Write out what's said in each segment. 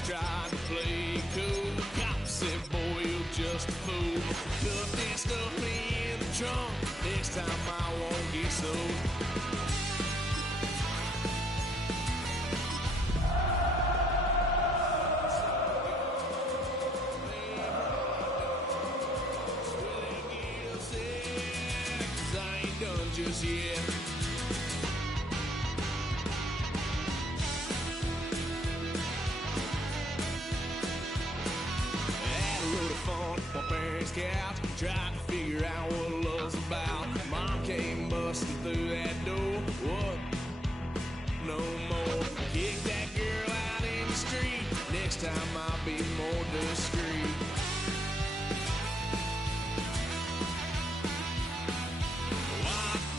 Just tried to play cool. Cop said, boy, you're just a fool. Cuffed and stuffed me in the trunk. Next time I won't get so. Just yet. Had a load of fun at my parents' couch, tried to figure out what love's about. Mom came busting through that door. What? No more. Kick that girl out in the street. Next time I'll be more discreet.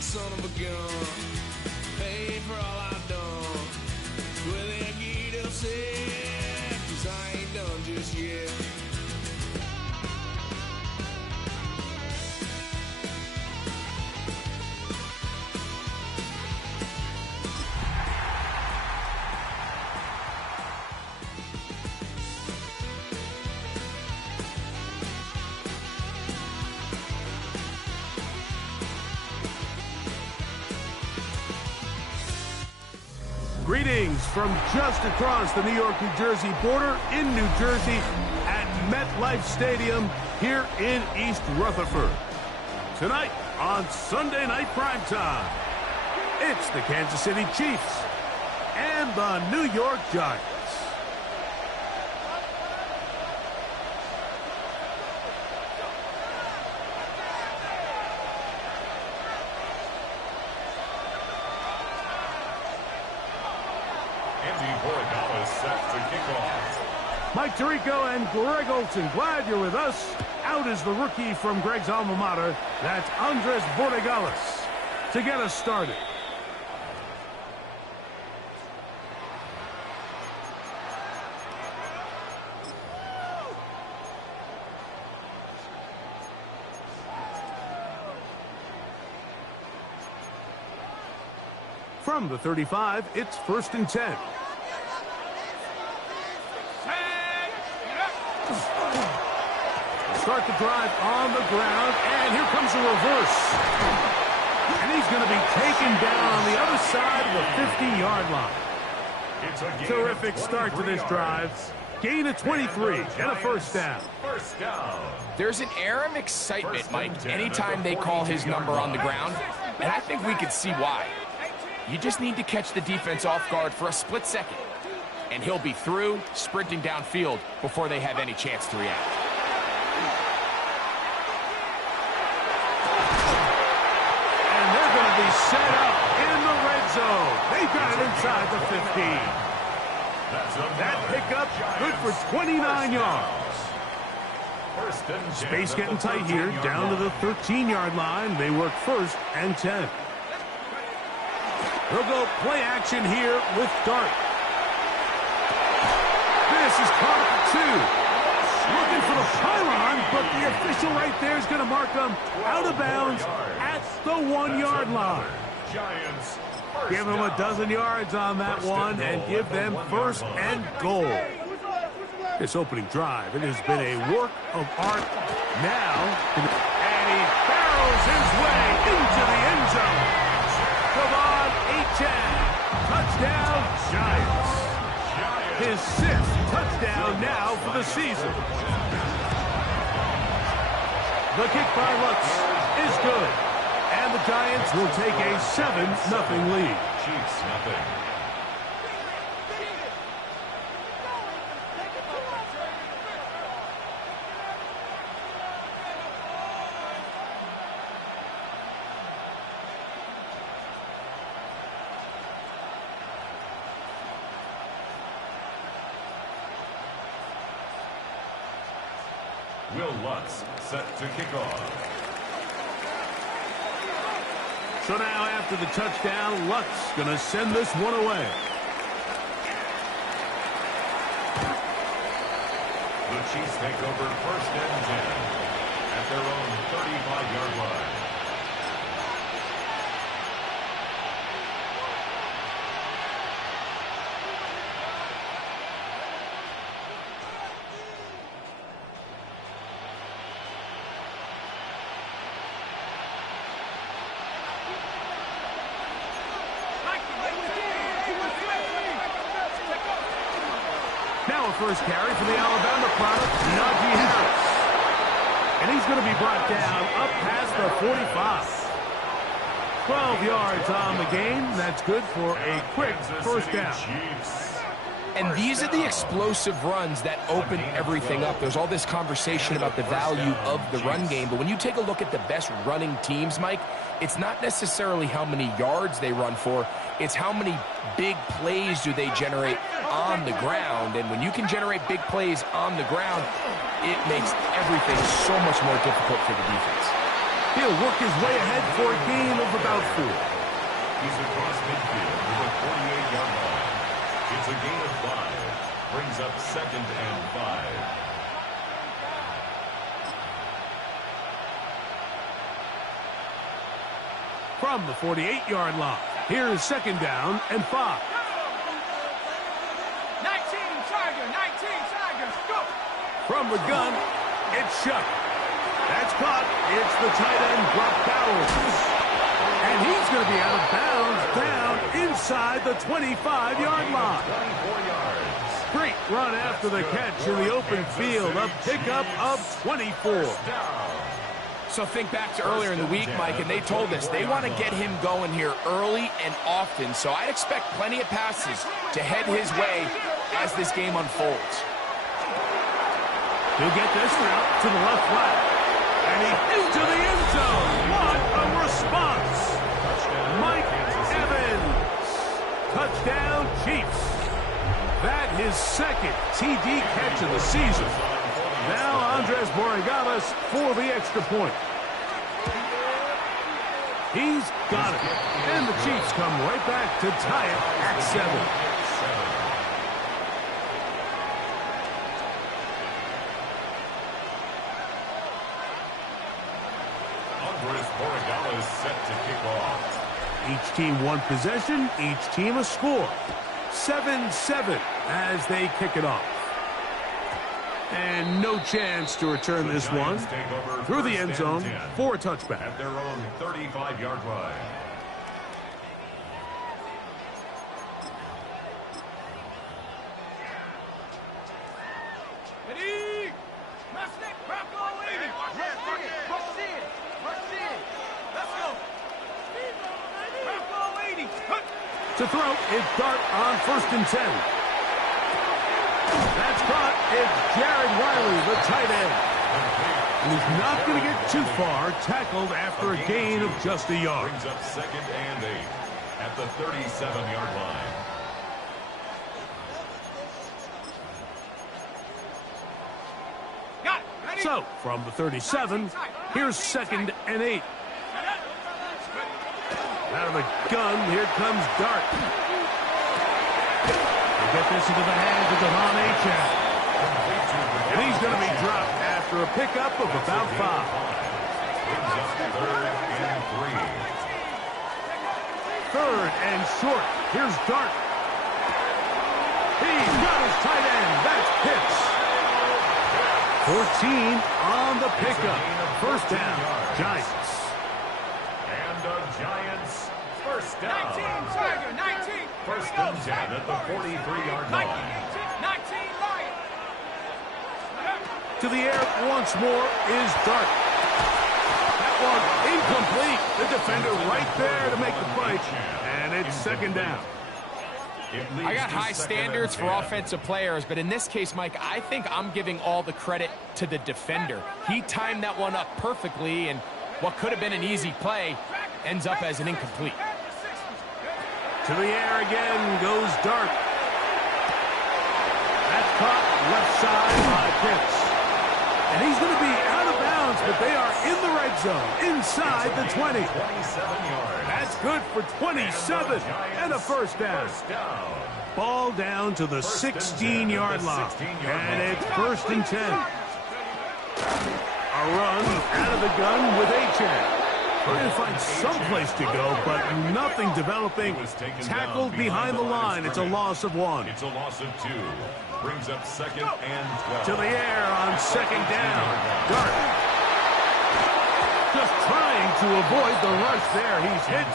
Son of a gun, pay for all I've done. Will they get upset? 'Cause I ain't done just yet. Greetings from just across the New York-New Jersey border in New Jersey at MetLife Stadium here in East Rutherford. Tonight on Sunday Night Primetime, it's the Kansas City Chiefs and the New York Giants. Mike Tirico and Greg Olson, glad you're with us. Out is the rookie from Greg's alma mater. That's Andres Borregales to get us started. From the 35, it's 1st and 10. Start the drive on the ground, and here comes a reverse. And he's going to be taken down on the other side of the 50-yard line. Terrific start to this drive. Gain of 23 and a first down. There's an air of excitement, Mike, anytime they call his number on the ground, and I think we could see why. You just need to catch the defense off guard for a split second, and he'll be through, sprinting downfield before they have any chance to react. Set up in the red zone. They've got it inside the 15. That pickup good for 29 yards. Space getting tight here, down to the 13-yard line. They work 1st and 10. They'll go play action here with Dart. This is caught at 2. Looking for the pylon, but the official right there is going to mark them out of bounds at the 1-yard line. Give them a dozen yards on that one and give them 1st and goal. This opening drive, it has been a work of art now. And he barrels his way into the end zone. Devon Achane, touchdown Giants. His 6th touchdown now for the season. The kick by Lutz is good. And the Giants will take a 7-0 lead. Chiefs nothing. Will Lutz set to kick off. So now after the touchdown, Lutz going to send this one away. The Chiefs take over 1st and 10 at their own 35-yard line. Now a first carry for the Alabama product, Najee Harris. And he's going to be brought down up past the 45. 12 yards on the game. That's good for a quick first down. And these are the explosive runs that open everything up. There's all this conversation about the value of the run game, but when you take a look at the best running teams, Mike, it's not necessarily how many yards they run for, it's how many big plays do they generate on the ground. And when you can generate big plays on the ground, it makes everything so much more difficult for the defense. He'll work his way ahead for a gain of about 4. He's across midfield with a 48-yard line. It's a gain of 5. Brings up 2nd and 5. From the 48-yard line, here's 2nd down and 5. 19 Tigers, go! From the gun, it's Shuck. That's caught. It's the tight end, Brock Bowers. And he's going to be out of bounds down inside the 25-yard line. 24 yards. Great run after the catch in the open field. A pickup of 24. So think back to earlier in the week, Mike, and they told us they want to get him going here early and often. So I'd expect plenty of passes to head his way as this game unfolds. He'll get this route to the left flat. And he's into the end zone. What a response. Mike Evans. Touchdown, Chiefs. That his 2nd TD catch of the season. Now Andres Borregales for the extra point. He's got it. And the Chiefs come right back to tie it at 7. Andres Borregales set to kick off. Each team one possession, each team a score. 7-7 as they kick it off. And no chance to return this one through the end zone for a touchback. At their own 35-yard line. Ready? Rush in. Let's go. Bravo 80. To throw, it's Dart on 1st and 10. That's caught. It's Jared Wiley, the tight end. And he's not going to get too far, tackled after a gain of just a yard. Brings up 2nd and 8 at the 37-yard line. Got it. Ready? So, from the 37, here's 2nd and 8. Out of the gun, here comes Dart. They get this into the hands of Devon Achane. And he's going to be dropped after a pickup of about 5. Brings up 3rd and 3. 3rd and short. Here's Dart. He's got his tight end. That's Pitts. 14 on the pickup. 1st down, Giants. And the Giants, 1st down. 19 Tiger, 19. 1st and 10 at the 43-yard line. 19 Lion. To the air once more is Dart. That one incomplete. The defender right there to make the play. And it's 2nd down. I got high standards for offensive players, but in this case, Mike, I think I'm giving all the credit to the defender. He timed that one up perfectly, and what could have been an easy play ends up as an incomplete. To the air again goes Dart. That's caught left side by Pitts. And he's going to be out of bounds, but they are in the red zone, inside the 20. 27 yards. That's good for 27 and a 1st down. Ball down to the 16-yard line. And it's 1st and 10. A run out of the gun with Achane. Trying to find some place to go, but nothing developing. Tackled behind the line. It's a loss of 1. It's a loss of 2. Brings up 2nd and 12. To the air on 2nd down. Dart. Just trying to avoid the rush there. He's hit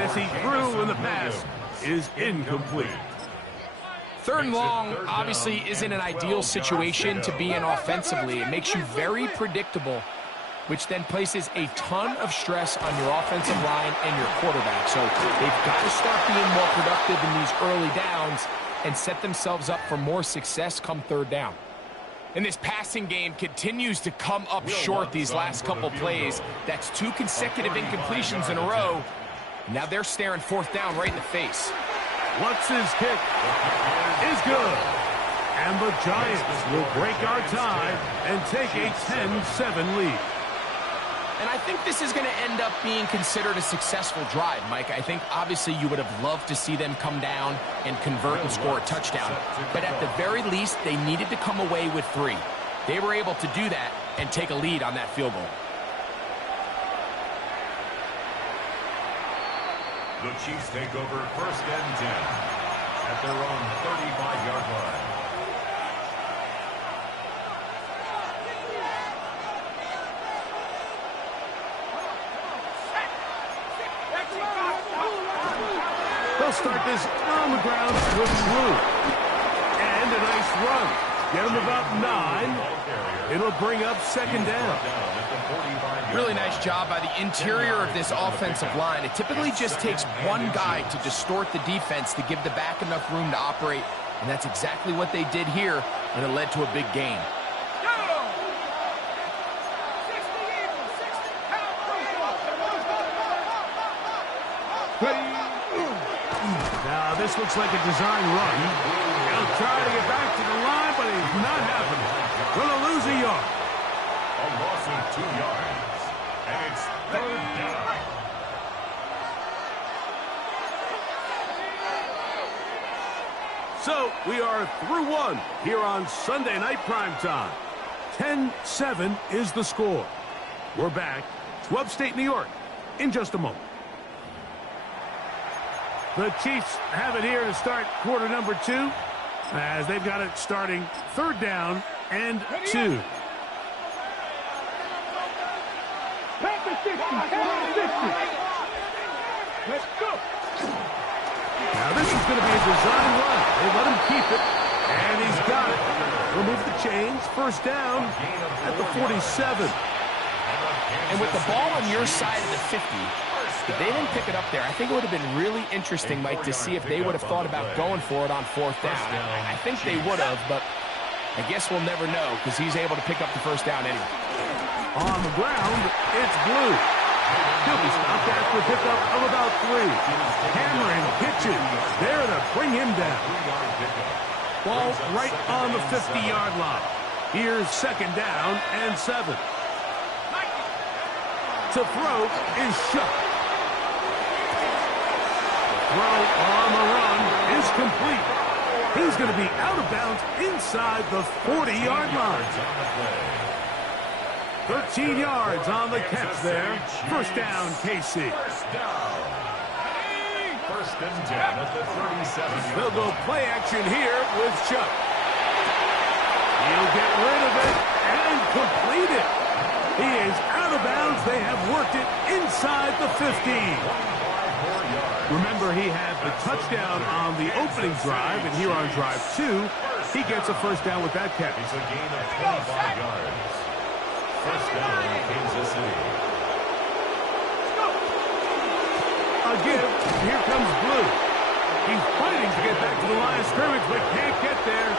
as he threw, and the pass is incomplete. Third and long obviously isn't an ideal situation to be in offensively. It makes you very predictable, which then places a ton of stress on your offensive line and your quarterback. So they've got to start being more productive in these early downs and set themselves up for more success come third down. And this passing game continues to come up short these last couple plays. That's 2 consecutive incompletions in a row. Now they're staring fourth down right in the face. Lutz's kick is good. And the Giants will break our tie and take a 10-7 lead. And I think this is going to end up being considered a successful drive, Mike. I think obviously you would have loved to see them come down and convert and score a touchdown. But at the very least, they needed to come away with 3. They were able to do that and take a lead on that field goal. The Chiefs take over first and 10 at their own 35-yard line. They'll start this on the ground with Blue. And a nice run. Get them about 9. It'll bring up second down. Really nice job by the interior of this offensive line. It typically just takes one guy to distort the defense to give the back enough room to operate, and that's exactly what they did here, and it led to a big gain. Now this looks like a design run. He'll try to get back to the line, but he's not happening. Gonna lose a yard. A loss of 2 yards, and it's third down. So we are through 1 here on Sunday Night Primetime. 10-7 is the score. We're back to upstate New York in just a moment. The Chiefs have it here to start quarter number 2, as they've got it starting third down and 2. Let's go. Now this is going to be a design run. They let him keep it, and he's got it. Remove the chains, first down at the 47. And with the ball on your side of the 50, if they didn't pick it up there, I think it would have been really interesting, Mike, to see if they would have thought about going for it on fourth down. I think they would have, but I guess we'll never know because he's able to pick up the first down anyway. On the ground, it's Blue. He'll be stopped after a pickup of about 3. Cameron pitches there to bring him down. Ball right on the 50-yard line. Here's second down and 7. To throw is Shuck. Throw on the run is complete. He's going to be out of bounds inside the 40-yard line. 13 yards on the catch there. First down, KC. First and 10 at the 37. They'll go play action here with Chuck. He'll get rid of it and complete it. He is out of bounds. They have worked it inside the 50. Remember, he had the touchdown on the opening drive, and here on drive 2, he gets a first down with that catch. It's a gain of 25 yards. First down, Kansas City. Again, here comes Blue. He's fighting to get back to the line of scrimmage, but can't get there.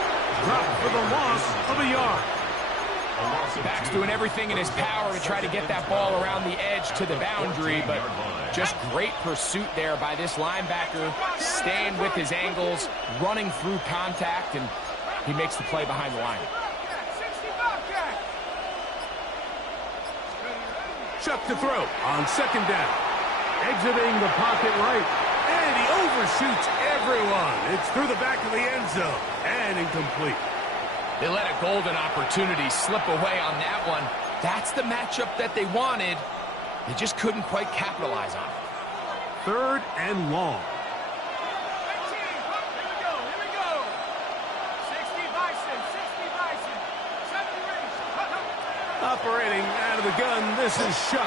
Dropped for the loss of a yard. Back's doing everything in his power to try to get that ball around the edge to the boundary, but just great pursuit there by this linebacker, staying with his angles, running through contact, and he makes the play behind the line. Chuck to throw on second down. Exiting the pocket right, and he overshoots everyone. It's through the back of the end zone, and incomplete. They let a golden opportunity slip away on that one. That's the matchup that they wanted. They just couldn't quite capitalize on it. Third and long. Here we go. 60 Bison, 60 Bison. 70 Rings. Operating out of the gun, this is Shuck.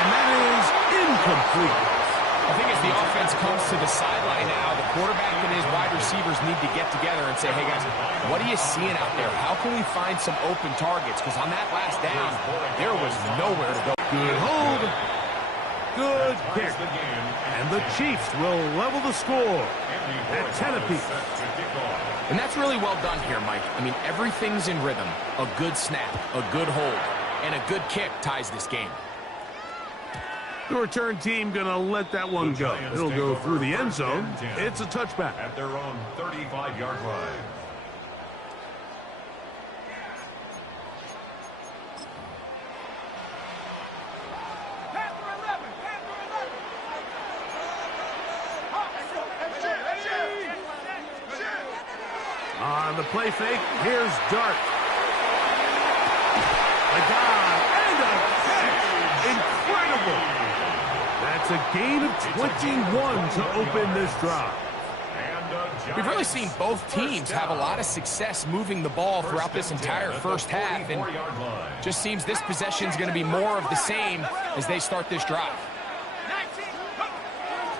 And that is incomplete. I think as the offense comes to the sideline now, the quarterback and his wide receivers need to get together and say, hey, guys, what are you seeing out there? How can we find some open targets? Because on that last down, there was nowhere to go. Good hold. Good kick. And the Chiefs will level the score at 10 apiece. And that's really well done here, Mike. I mean, everything's in rhythm. A good snap, a good hold, and a good kick ties this game. The return team going to let that one go. It'll go through the end zone. It's a touchback. At their own 35-yard line. On the play fake, here's Dart. A dive and a catch. Incredible. That's a gain of 21 to open this drive. We've really seen both teams have a lot of success moving the ball throughout this entire first half, and just seems this possession is going to be more of the same as they start this drive.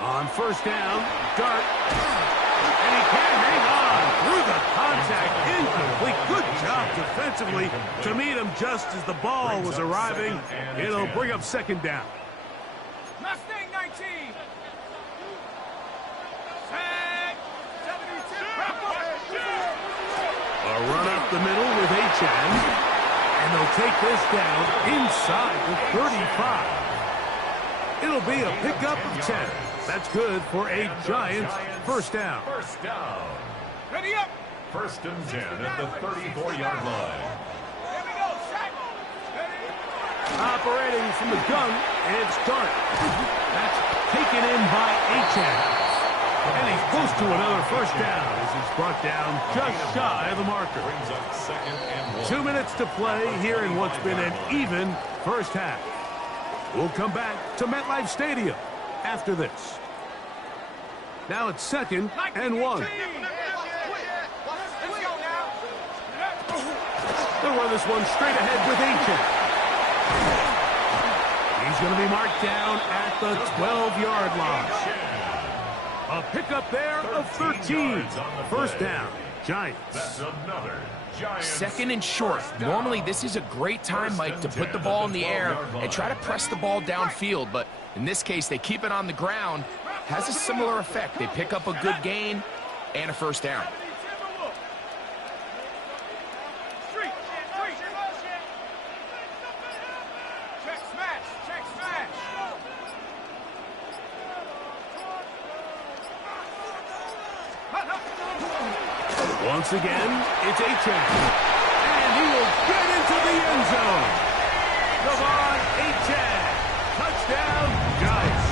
On first down, Dart. And he can't hang on through the contact. Incomplete. Good job defensively to meet him just as the ball was arriving. It'll bring up second down. Mustang 19. A run up the middle with Achan. And they'll take this down inside the 35. It'll be a pickup of 10. That's good for a Giants first down. First down. Ready up. First and 10 at the 34-yard line. Here we go. Set. Ready. Operating from the gun, it's Dart. That's taken in by Achan. And he's close to another first down as he's brought down just shy of the marker. Brings up second and 1. 2 minutes to play here in what's been an even first half. We'll come back to MetLife Stadium after this. Now it's second and 1. They'll run this one straight ahead with Achan. He's going to be marked down at the 12-yard line. A pickup there of 13. First down, Giants. That's another Giants. Second and short. Normally, this is a great time, Mike, to put the ball in the air and try to press the ball downfield. But in this case, they keep it on the ground. Has a similar effect. They pick up a good gain and a first down. Once again, it's Achan. And he will get into the end zone. Devon Achan. Touchdown, Giants.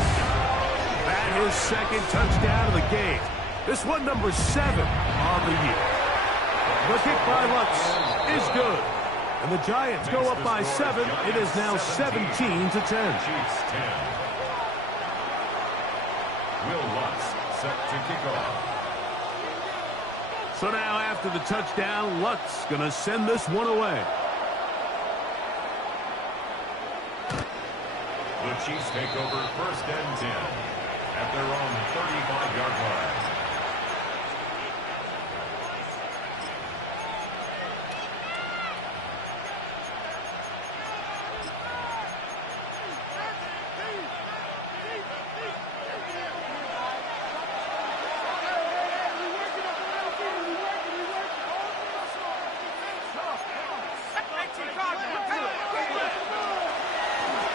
That is second touchdown of the game. This one number 7 on the year. The kick by Lutz is good. And the Giants go up by 7. It is now 17 to 10. Chiefs 10. Will Lutz set to kick off. So now after the touchdown, Lutz going to send this one away. The Chiefs take over first and 10 at their own 35-yard line.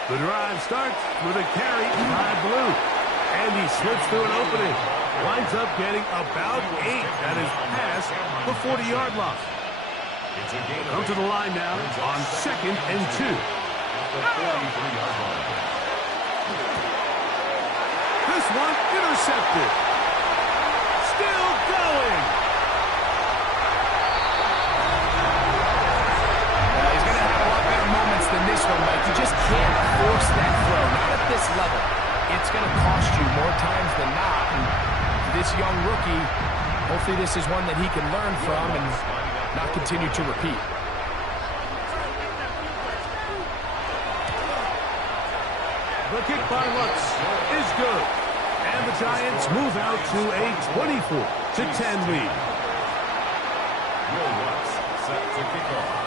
The drive starts with a carry by Blue. And he slips through an opening. Winds up getting about 8. That is past the 40-yard line. Come to the line now on second and 2. This one intercepted. Still going. He's going to have a lot better moments than this one, Mike. You just can't force that throw, not at this level. It's going to cost you more times than not. And this young rookie, hopefully this is one that he can learn from and not continue to repeat. The kick by Lutz is good. And the Giants move out to a 24-10 lead. Will Lutz set to kick off.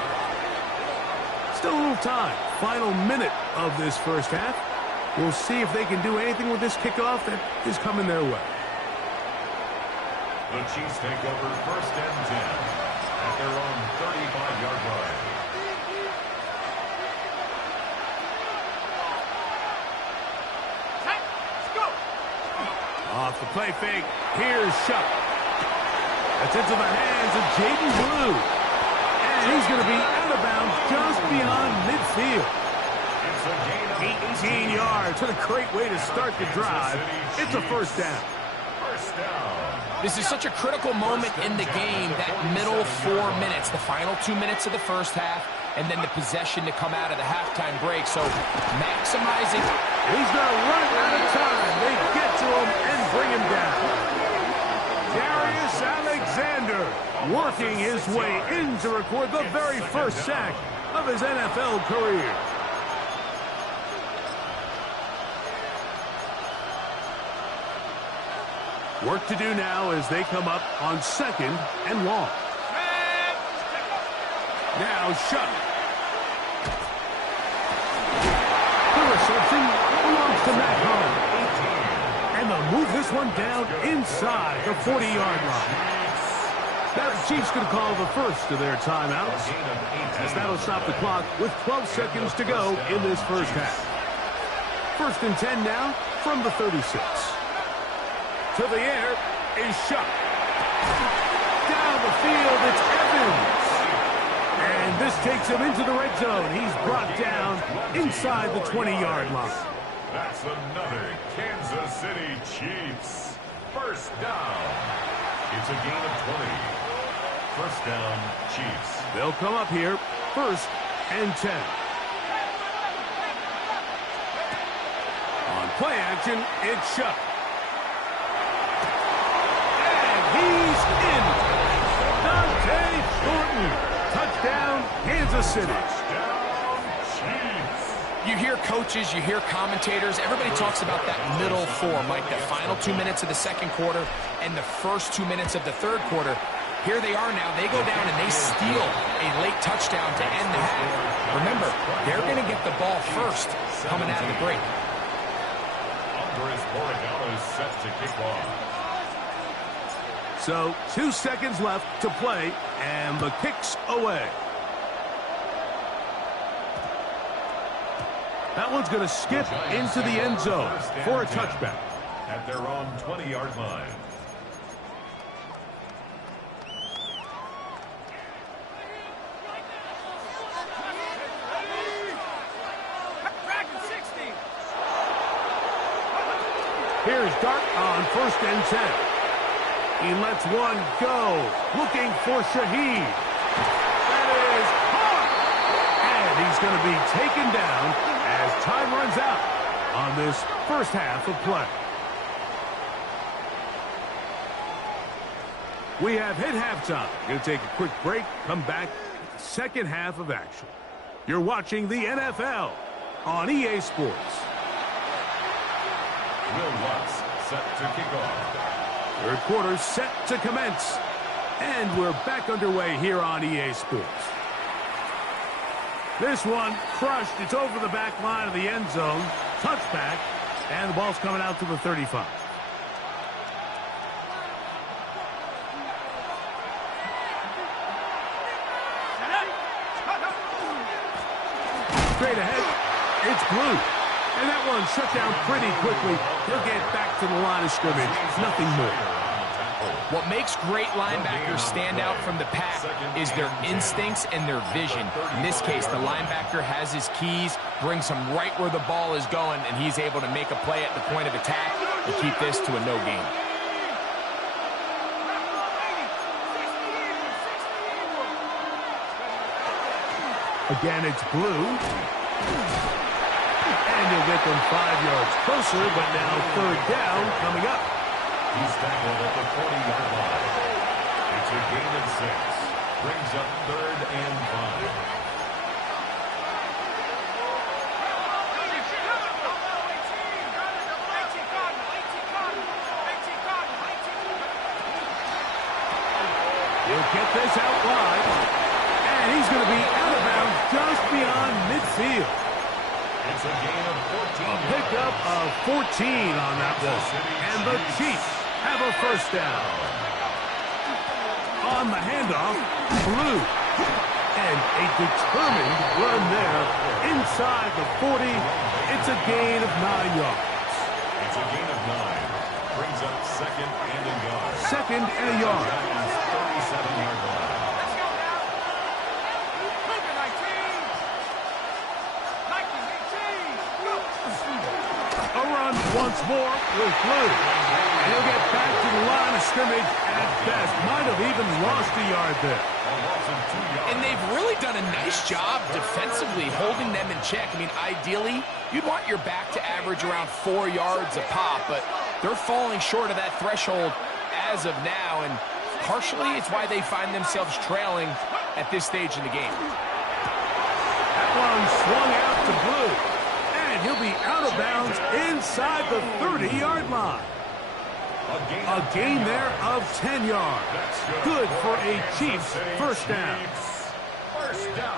Still a little time. Final minute of this first half. We'll see if they can do anything with this kickoff that is coming their way. The Chiefs take over 1st and 10 at their own 35-yard line. Let's go. Off the play fake. Here's Shuck. That's into the hands of Jaden Blue. And he's going to be out of bounds just beyond midfield. It's a gain of 18 yards. What a great way to start the drive. It's a first down. First down. This is such a critical moment in the game, that middle 4 minutes, the final 2 minutes of the first half, and then the possession to come out of the halftime break. So maximizing. He's going to run out of time. They get to him and bring him down. Darius Alexander working his way in to record the very first sack of his NFL career. Work to do now as they come up on 2nd and long. Now Shuck. The reception belongs to Matt Home. And they'll move this one down inside the 40-yard line. Now the Chiefs going to call the first of their timeouts, as that'll stop the clock with 12 seconds to go in this first half. 1st and 10 now from the 36. To the air is Shuck. Down the field, it's Evans. And this takes him into the red zone. He's brought down inside the 20-yard line. That's another Kansas City Chiefs. First down. It's a gain of 20. First down, Chiefs. They'll come up here, 1st and 10. On play action, it's Shuck. He's in. Dante Thornton. Touchdown, Kansas City. Touchdown, Chiefs. You hear coaches, you hear commentators, everybody talks about that middle 4, Mike, the final 2 minutes of the second quarter and the first 2 minutes of the third quarter. Here they are now. They go down and they steal a late touchdown to end the half. Remember, they're going to get the ball first coming out of the break. Andres Borregales is set to kick off. So 2 seconds left to play, and the kick's away. That one's going to skip into the end zone for a touchback. At their own 20-yard line. Here's Dart on 1st and 10. He lets one go, looking for Shaheed. That is caught! And he's going to be taken down as time runs out on this first half of play. We have hit halftime. Going to take a quick break, come back with the second half of action. You're watching the NFL on EA Sports. Will Lutz set to kick off. Third quarter set to commence. And we're back underway here on EA Sports. This one crushed. It's over the back line of the end zone. Touchback. And the ball's coming out to the 35. Straight ahead. It's Blue. And that one shut down pretty quickly. He'll get back to the line of scrimmage. Nothing more. What makes great linebackers stand out from the pack is their instincts and their vision. In this case, the linebacker has his keys, brings him right where the ball is going, and he's able to make a play at the point of attack and keep this to a no gain. Again, it's Blue. And he'll get them 5 yards closer, but now third down coming up. He's tackled at the 40-yard line. It's a gain of 6. Brings up 3rd and 5. He'll get this out wide. And he's going to be out of bounds just beyond midfield. It's a gain of 14 A pickup of 14 on that one. And the Chiefs have a first down. On the handoff, Blue. And a determined run there inside the 40. It's a gain of 9 yards. It's a gain of 9. Brings up second and a yard. Second and a yard. 37-yard line. Let's go now. Move it, 19. 19, 18. Go. A run once more with Blue. And he'll get back to the line of scrimmage at best. Might have even lost a yard there. And they've really done a nice job defensively holding them in check. I mean, ideally, you'd want your back to average around 4 yards a pop, but they're falling short of that threshold as of now, and partially it's why they find themselves trailing at this stage in the game. That one swung out to Blue, and he'll be out of bounds inside the 30-yard line. A gain there of 10 yards. Good for a Chiefs first down.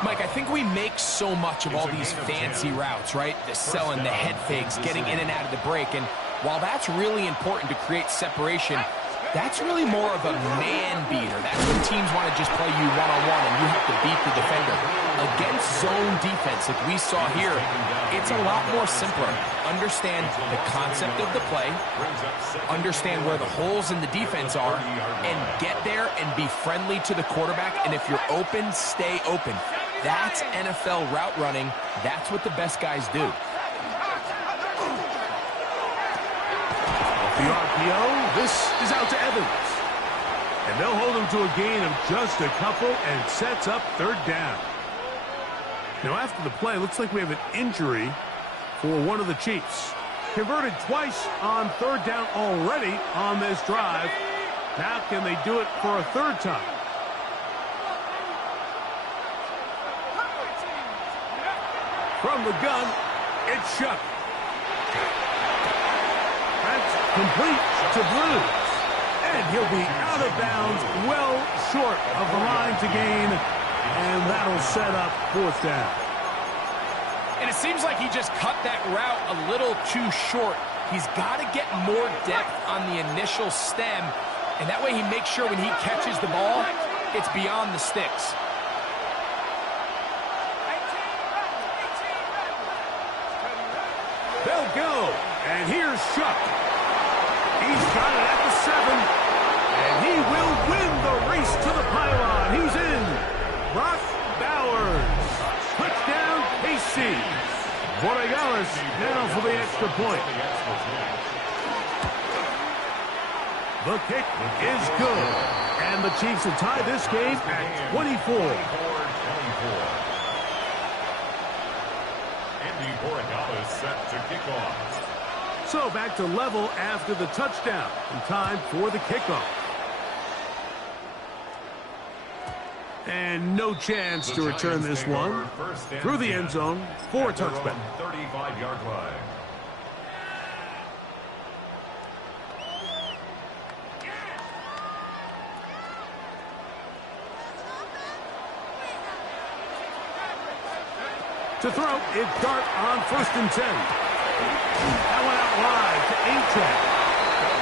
Mike, I think we make so much of all these fancy routes, right? The selling, the head fakes, getting in and out of the break. And while that's really important to create separation, that's really more of a man beater. That's when teams want to just play you one-on-one and you have to beat the defender. Against zone defense, like we saw here, it's a lot more simpler. Understand the concept of the play, understand where the holes in the defense are, and get there and be friendly to the quarterback. And if you're open, stay open. That's NFL route running. That's what the best guys do. The RPO, this is out to Evans. And they'll hold him to a gain of just a couple and sets up third down. Now after the play, looks like we have an injury for one of the Chiefs. Converted twice on third down already on this drive. Now can they do it for a third time? From the gun, it's Shuck. That's complete to Blue. And he'll be out of bounds, well short of the line to gain. And that'll set up fourth down. And it seems like he just cut that route a little too short. He's got to get more depth on the initial stem. And that way he makes sure when he catches the ball, it's beyond the sticks. They'll go. And here's Shuck. He's got it at the 7. And he will win the race to the pylon. He's in. Brock Bowers. Touchdown, KC. Borregales now for the extra point. The kick is good. And the Chiefs will tie this game at 24. Andy Borregales set to kick off. So back to level after the touchdown. And time for the kickoff. And no chance to return this one through the end zone for a touchback. 35-yard line. To throw, it's Dart on 1st and 10. That went out wide to A-Track.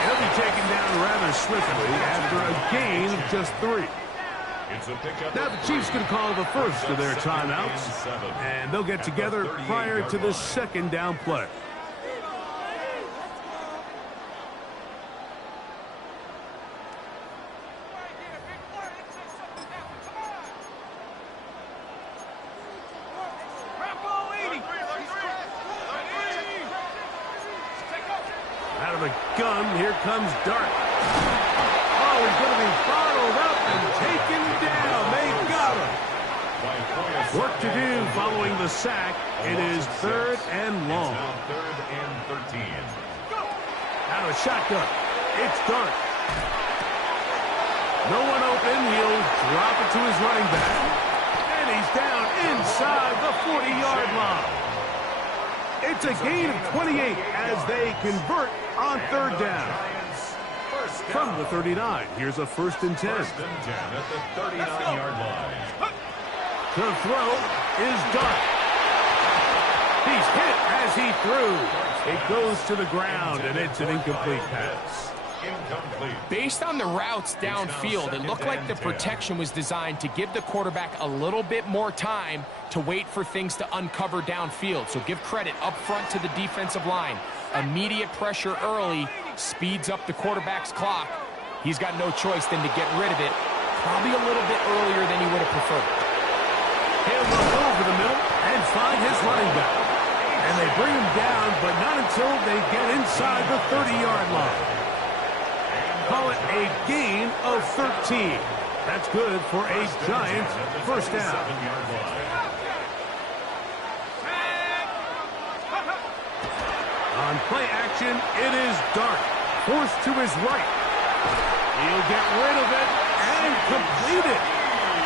He'll be taken down rather swiftly after a gain of just 3. Now the Chiefs can call the first of their timeouts, and they'll get together prior to the second down play. Out of the gun, here comes Dart. Oh, he's going to be bottled up and taken down. They got him. Work to do following the sack. It is 3rd and long. 3rd and 13. Out of shotgun. It's Dart. No one open. He'll drop it to his running back. And he's down inside the 40-yard line. It's a gain of 28 as they convert on 3rd down. From the 39, here's a 1st and 10. 1st and 10 at the 39-yard line. The throw is done. He's hit as he threw. It goes to the ground, and it's an incomplete pass. Incomplete. Based on the routes downfield, it looked like the protection was designed to give the quarterback a little bit more time to wait for things to uncover downfield. So give credit up front to the defensive line. Immediate pressure early speeds up the quarterback's clock. He's got no choice than to get rid of it, probably a little bit earlier than he would have preferred. He'll look over the middle and find his running back. And they bring him down, but not until they get inside the 30-yard line. Call it a gain of 13. That's good for a Giants 1st down. On play action, it is Dart. Forced to his right. He'll get rid of it and complete it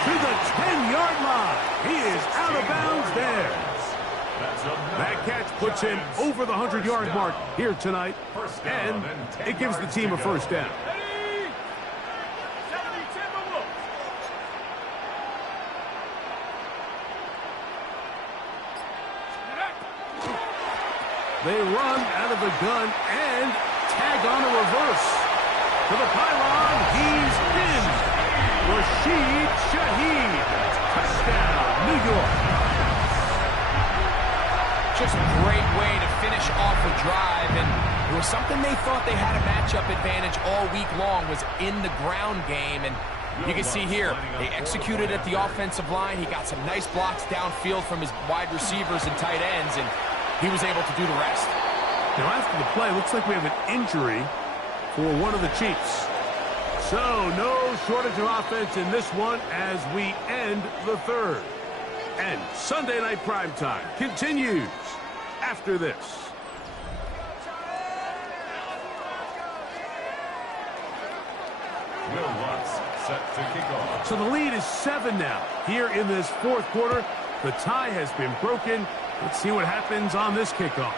to the 10-yard line. He is out of bounds there. That catch puts him over the 100-yard mark here tonight, and it gives the team a 1st down. They run out of the gun and tag on a reverse. To the pylon, he's in. Rashid Shaheed. Touchdown, New York. Just a great way to finish off a drive, and it was something they thought they had a matchup advantage all week long, was in the ground game. And you can see here, they executed at the offensive line. He got some nice blocks downfield from his wide receivers and tight ends, and he was able to do the rest. Now after the play, looks like we have an injury for one of the Chiefs. So no shortage of offense in this one as we end the 3rd. And Sunday Night Primetime continues after this. Will Lutz set to kick off. So the lead is 7 now. Here in this 4th quarter, the tie has been broken. Let's see what happens on this kickoff.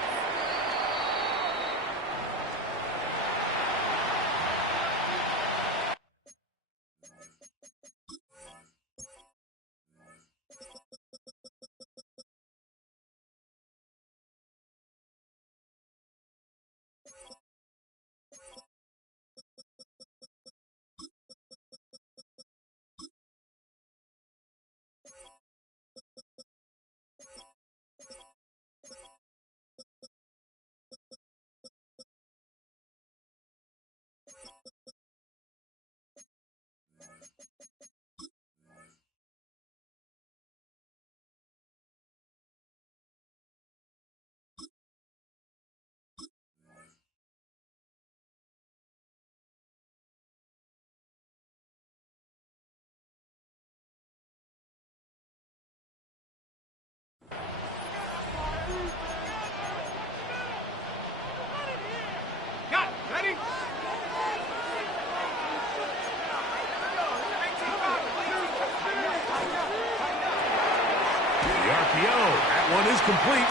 That one is complete.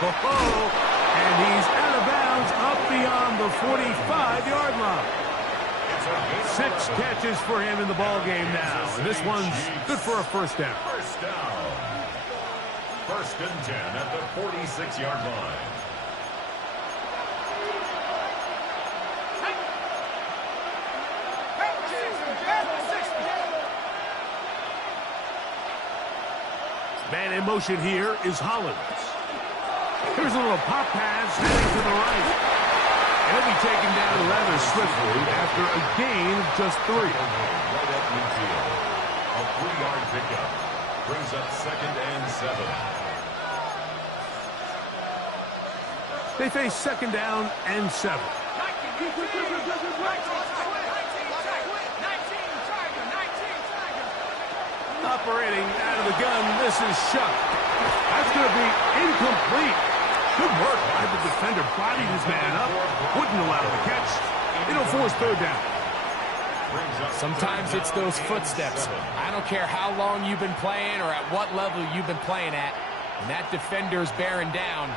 And he's out of bounds up beyond the 45-yard line. 6 catches for him in the ball game now. And this one's good for a 1st down. 1st down. 1st and 10 at the 46-yard line. Man in motion here is Hollins. Here's a little pop pass heading to the right. He'll be taken down rather swiftly after a gain of just 3. Right at midfield. A 3-yard pickup brings up 2nd and 7. They face 2nd down and 7. Operating out of the gun, this is Shuck. That's going to be incomplete. Good work by the defender. Bodied his man up. Wouldn't allow the catch. It'll force 3rd down. Sometimes it's those footsteps. I don't care how long you've been playing or at what level you've been playing at. And that defender's bearing down.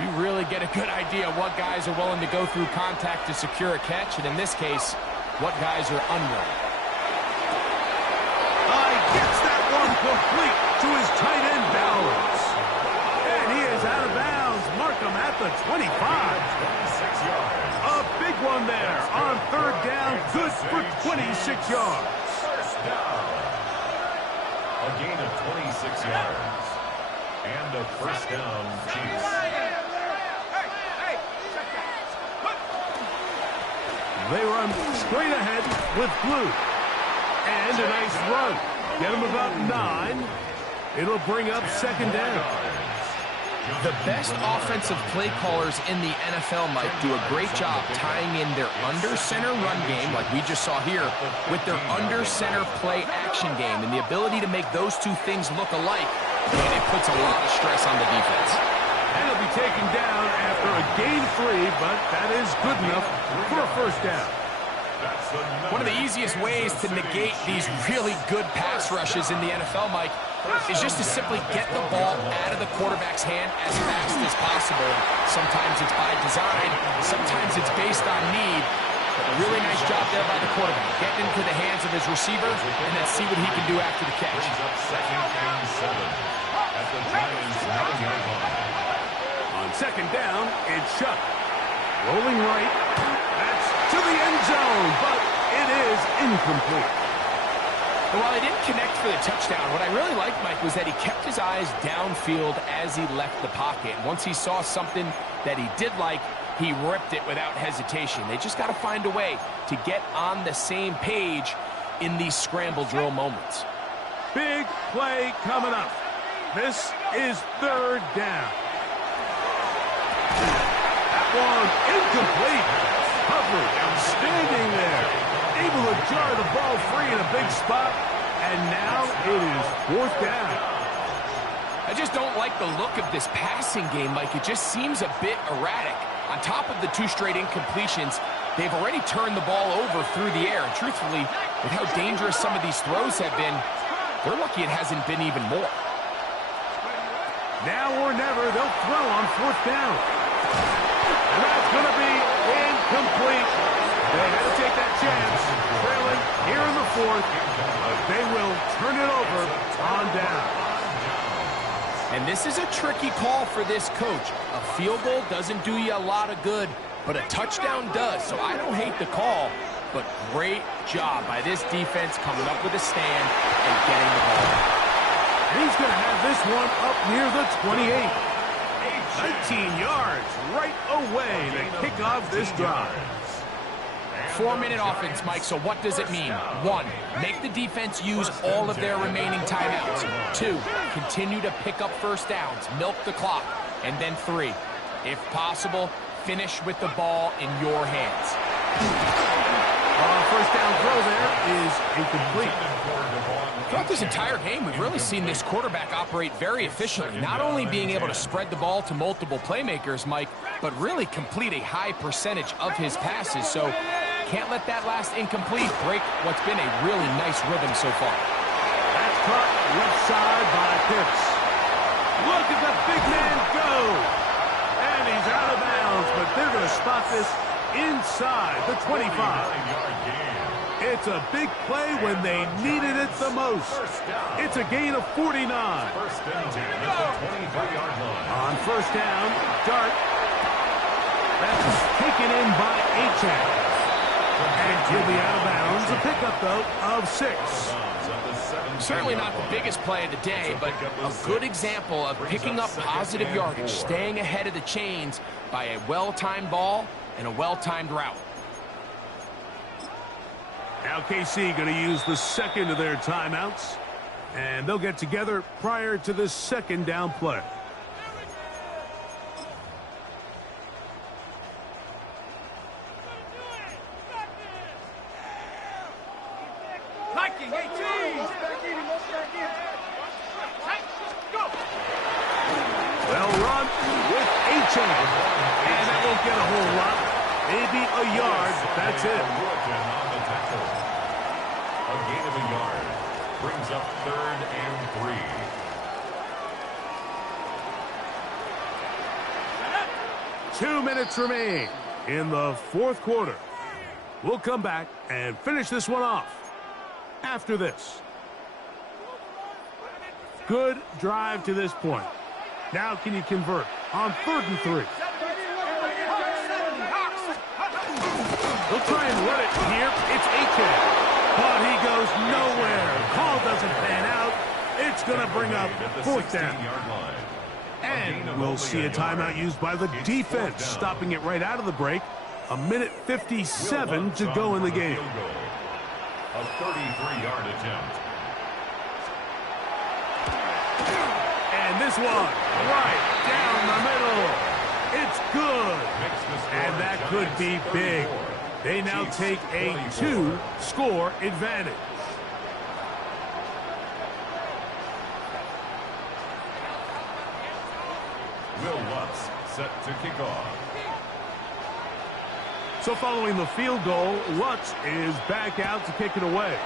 You really get a good idea of what guys are willing to go through contact to secure a catch, and in this case, what guys are unwilling. He gets that one complete to his tight end Bowers. And he is out of bounds. Mark him at the 25. 26 yards. A big one there on third down. Good for 26 yards. First down. A gain of 26 yards. And a first down, Chiefs. They run straight ahead with blue. And a nice run. Get him about 9. It'll bring up second down. The best offensive play callers in the NFL, Mike, do a great job tying in their under-center run game, like we just saw here, with their under-center play action game. And the ability to make those two things look alike, and it puts a lot of stress on the defense. And he'll be taken down after a gain 3, but that is good enough for a first down. One of the easiest ways to negate these really good pass rushes in the NFL, Mike, is just to simply get the ball out of the quarterback's hand as fast as possible. Sometimes it's by design, sometimes it's based on need. But a really nice job there by the quarterback. Get into the hands of his receiver and then see what he can do after the catch. Second and 7 at the Giants' 9-yard line. On second down, it's Shuck. Rolling right. That's to the end zone, but it is incomplete. And while he didn't connect for the touchdown, what I really liked, Mike, was that he kept his eyes downfield as he left the pocket. And once he saw something that he did like, he ripped it without hesitation. They just got to find a way to get on the same page in these scramble drill moments. Big play coming up. This is third down. That one incomplete. Hubbard standing there, able to jar the ball free in a big spot, and now it is fourth down. I just don't like the look of this passing game, Mike. It just seems a bit erratic. On top of the 2 straight incompletions, they've already turned the ball over through the air. And truthfully, with how dangerous some of these throws have been, they're lucky it hasn't been even more. Now or never, they'll throw on fourth down. And that's going to be incomplete. They had to take that chance, trailing here in the fourth. But they will turn it over on down. And this is a tricky call for this coach. A field goal doesn't do you a lot of good, but a touchdown does. So I don't hate the call, but great job by this defense coming up with a stand and getting the ball. And he's going to have this one up near the 28. 19 yards right away to kick off this drive. 4-minute offense, Mike, so what does it mean? 1, make the defense use all of their remaining timeouts. 2, continue to pick up first downs, milk the clock. And then 3, if possible, finish with the ball in your hands. First down throw there is incomplete. Throughout this entire game, we've really seen this quarterback operate very efficiently, not only being able to spread the ball to multiple playmakers, Mike, but really complete a high percentage of his passes. So can't let that last incomplete break what's been a really nice rhythm so far. That's caught left side by Pitts. Look at the big man go. And he's out of bounds, but they're going to spot this inside the 25. It's a big play when they needed it the most. It's a gain of 49. First down at the 23-yard line. On first down, Dart. That's taken in by Achane. And he'll be out of bounds. A pickup, though, of 6. Certainly not the biggest play of the day, but a good example of picking up positive yardage, staying ahead of the chains by a well-timed ball and a well-timed route. Now KC going to use the second of their timeouts, and they'll get together prior to the second down play. Well run with Achane, and that won't get a whole lot. Maybe a yard, that's it. A gain of a yard brings up 3rd and 3. 2 minutes remain in the fourth quarter. We'll come back and finish this one off after this. Good drive to this point. Now can you convert on 3rd and 3? He'll try and run it here. It's Aiken. But he goes nowhere. Call doesn't pan out. It's going to bring up 4th down. And we'll see a timeout used by the defense, stopping it right out of the break. 1:57 to go in the game. A 33-yard attempt. And this one, right down the middle. It's good. And that could be big. They now take a 2-score advantage. Will Lutz set to kick off. So following the field goal, Lutz is back out to kick it away.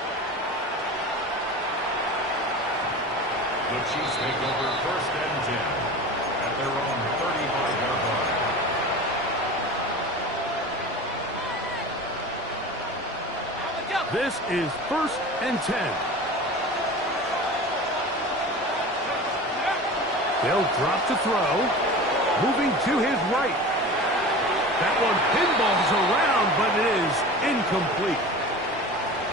The Chiefs take over 1st and 10 at their own 35-yard line. This is 1st and 10. They'll drop to throw. Moving to his right. That one pinballs around, but it is incomplete.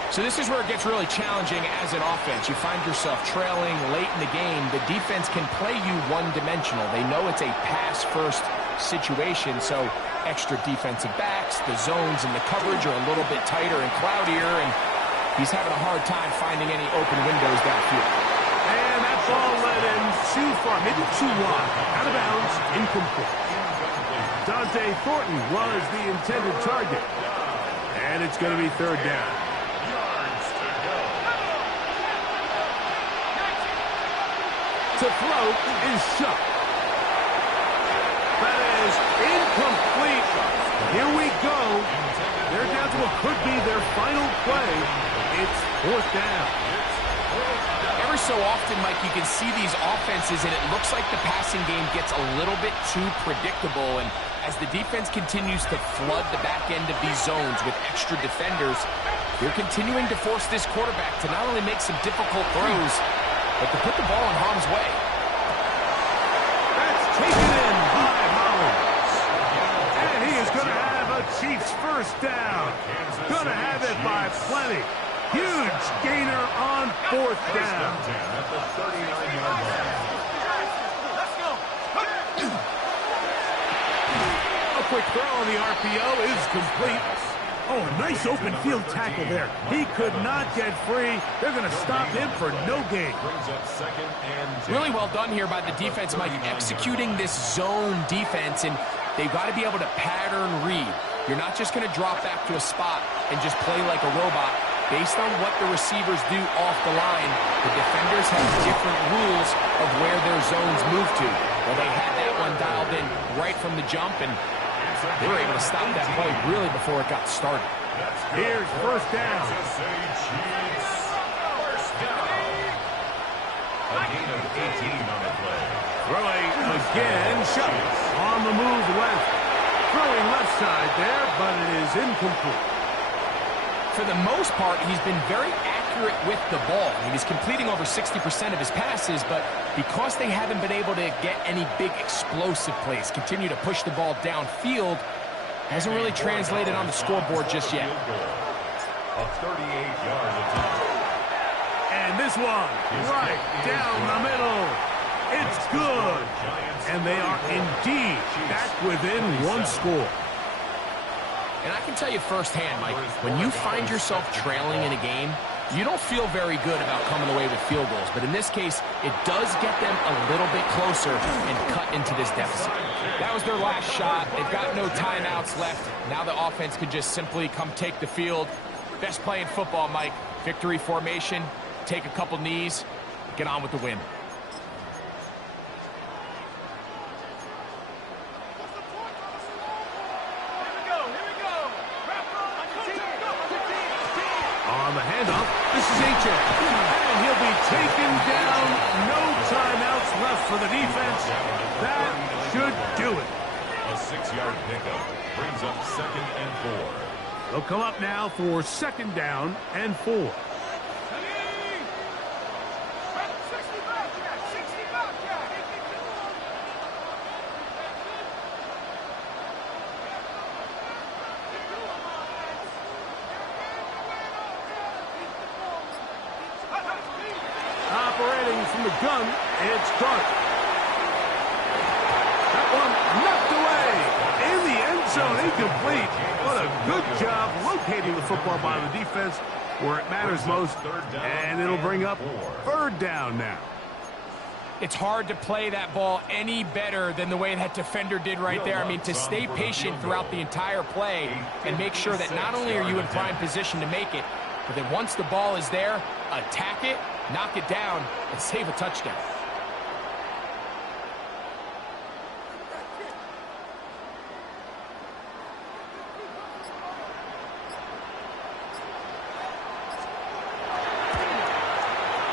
So this is where it gets really challenging as an offense. You find yourself trailing late in the game. The defense can play you one-dimensional. They know it's a pass-first situation, so extra defensive backs, the zones and the coverage are a little bit tighter and cloudier, and he's having a hard time finding any open windows downfield. And that ball led him too far, maybe too wide. Out of bounds, incomplete. Dante Thornton was the intended target. And it's going to be 3rd down. To throw is shut. That is incomplete. Here we go. They're down to what could be their final play. It's 4th down. Every so often, Mike, you can see these offenses, and it looks like the passing game gets a little bit too predictable. And as the defense continues to flood the back end of these zones with extra defenders, they're continuing to force this quarterback to not only make some difficult throws, but to put the ball in harm's way. That's taken in by Hollins. And he is going to have a Chiefs 1st down. Going to have it by plenty. Huge gainer on 4th down. At the 39-yard line. Let's go. A quick throw on the RPO is complete. Oh, a nice open field tackle there. He could not get free. They're going to stop him for no gain. Brings up 2nd and 10. Really well done here by the defense, Mike, executing this zone defense, and they've got to be able to pattern read. You're not just going to drop back to a spot and just play like a robot. Based on what the receivers do off the line, the defenders have different rules of where their zones move to. Well, they had that one dialed in right from the jump, and they were able to stop that play really before it got started. Here's 1st down. Kansas City Chiefs. 1st down. A gain of 18 on the play. Throwing again, shut. On the move left. Throwing left side there, but it is incomplete. For the most part, he's been very accurate with the ball. I mean, he's completing over 60% of his passes, but because they haven't been able to get any big explosive plays, continue to push the ball downfield, hasn't really translated on the scoreboard just yet. A 38-yard attempt. And this one, right down the middle. It's good. And they are indeed back within 1 score. And I can tell you firsthand, Mike, when you find yourself trailing in a game, you don't feel very good about coming away with field goals. But in this case, it does get them a little bit closer and cut into this deficit. That was their last shot. They've got no timeouts left. Now the offense could just simply come take the field. Best play in football, Mike. Victory formation, take a couple knees, get on with the win. On the handoff, this is Aiken. And he'll be taken down. No timeouts left for the defense. That should do it. A 6-yard pickup brings up 2nd and 4. They'll come up now for 2nd down and 4. Operating from the gun, it's Dart. That one knocked away. In the end zone, incomplete. What a good job locating the football by the defense where it matters most. And it'll bring up 3rd down now. It's hard to play that ball any better than the way that defender did right there. I mean, to stay patient throughout the entire play and make sure that not only are you in prime position to make it, but then once the ball is there, attack it, knock it down, and save a touchdown.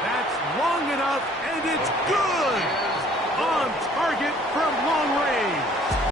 That's long enough, and it's good! On target from long range.